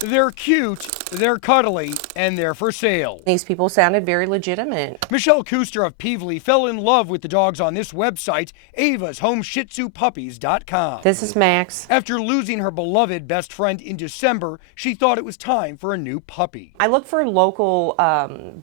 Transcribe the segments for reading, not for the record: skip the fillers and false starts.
They're cute, they're cuddly, and they're for sale. These people sounded very legitimate. Michelle Kuster of Peevely fell in love with the dogs on this website, avashomeshitsupuppies.com. This is Max. After losing her beloved best friend in December, she thought it was time for a new puppy. I looked for local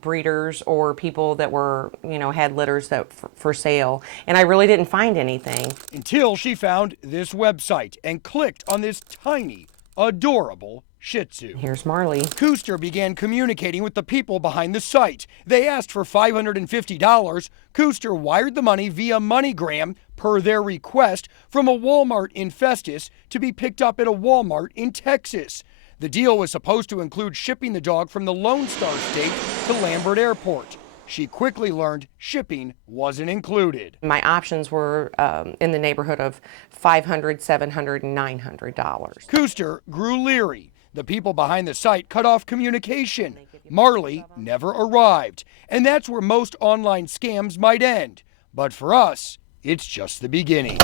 breeders or people that were, had litters that for sale, and I really didn't find anything. Until she found this website and clicked on this tiny, adorable Shih Tzu. Here's Marley. Kuster began communicating with the people behind the site. They asked for $550. Kuster wired the money via MoneyGram per their request from a Walmart in Festus to be picked up at a Walmart in Texas. The deal was supposed to include shipping the dog from the Lone Star State to Lambert Airport. She quickly learned shipping wasn't included. My options were in the neighborhood of $500, $700, and $900. Kuster grew leery. The people behind the site cut off communication. Marley never arrived. And that's where most online scams might end. But for us, it's just the beginning.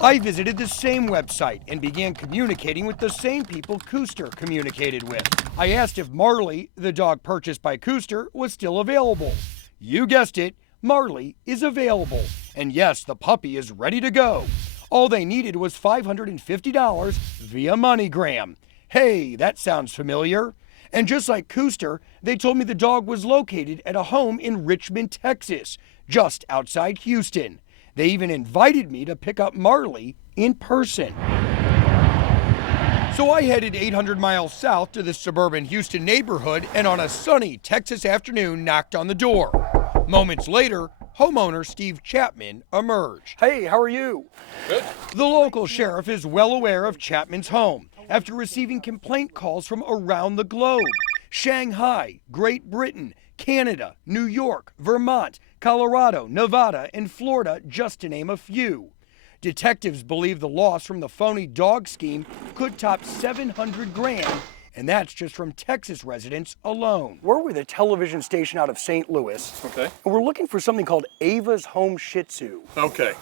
I visited the same website and began communicating with the same people Kuster communicated with. I asked if Marley, the dog purchased by Kuster, was still available. You guessed it, Marley is available. And yes, the puppy is ready to go. All they needed was $550 via MoneyGram. Hey, that sounds familiar. And just like Kuster, they told me the dog was located at a home in Richmond, Texas, just outside Houston. They even invited me to pick up Marley in person. So I headed 800 miles south to this suburban Houston neighborhood and on a sunny Texas afternoon knocked on the door. Moments later, homeowner Steve Chapman emerged. Hey, how are you? Good. The local sheriff is well aware of Chapman's home after receiving complaint calls from around the globe. Shanghai, Great Britain, Canada, New York, Vermont, Colorado, Nevada, and Florida, just to name a few. Detectives believe the loss from the phony dog scheme could top $700,000, and that's just from Texas residents alone. We're with a television station out of St. Louis. Okay. And we're looking for something called Ava's Home Shih Tzu. Okay.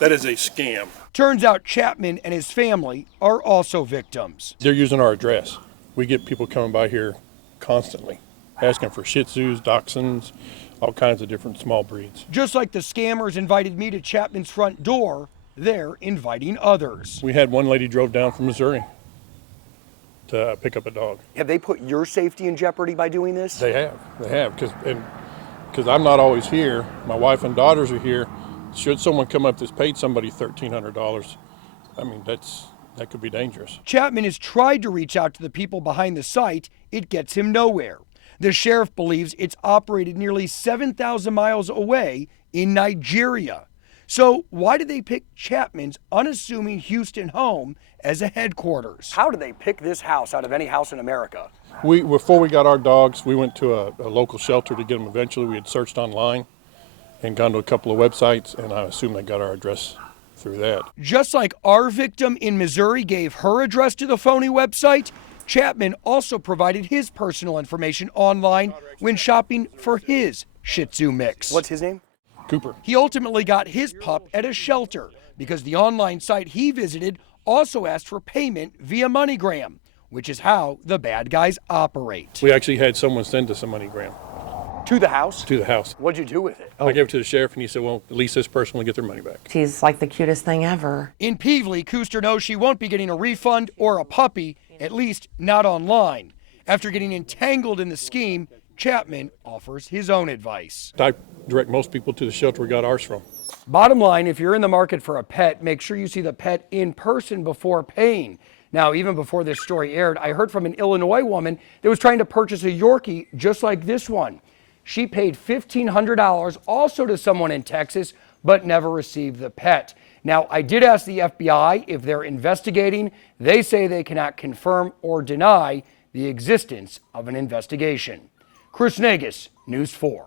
That is a scam. Turns out Chapman and his family are also victims. They're using our address. We get people coming by here constantly, asking for Shih Tzus, Dachshunds, all kinds of different small breeds. Just like the scammers invited me to Chapman's front door, they're inviting others. We had one lady drove down from Missouri to pick up a dog. Have they put your safety in jeopardy by doing this? They have, because I'm not always here. My wife and daughters are here. Should someone come up that's paid somebody $1,300, I mean, that could be dangerous. Chapman has tried to reach out to the people behind the site. It gets him nowhere. The sheriff believes it's operated nearly 7,000 miles away in Nigeria. So why did they pick Chapman's unassuming Houston home as a headquarters? How did they pick this house out of any house in America? Before we got our dogs, we went to a local shelter to get them eventually. We had searched online and gone to a couple of websites, and I assume they got our address through that. Just like our victim in Missouri gave her address to the phony website, Chapman also provided his personal information online when shopping for his Shih Tzu mix. What's his name? Cooper. He ultimately got his pup at a shelter because the online site he visited also asked for payment via MoneyGram, which is how the bad guys operate. We actually had someone send us a MoneyGram. To the house? To the house. What'd you do with it? I gave it to the sheriff, and he said, well, at least this person will get their money back. She's like the cutest thing ever. In Peevely, Kuster knows she won't be getting a refund or a puppy, at least not online. After getting entangled in the scheme, Chapman offers his own advice. I direct most people to the shelter we got ours from. Bottom line, if you're in the market for a pet, make sure you see the pet in person before paying. Now, even before this story aired, I heard from an Illinois woman that was trying to purchase a Yorkie just like this one. She paid $1,500 also to someone in Texas, but never received the pet. Now, I did ask the FBI if they're investigating. They say they cannot confirm or deny the existence of an investigation. Chris Nagus, News 4.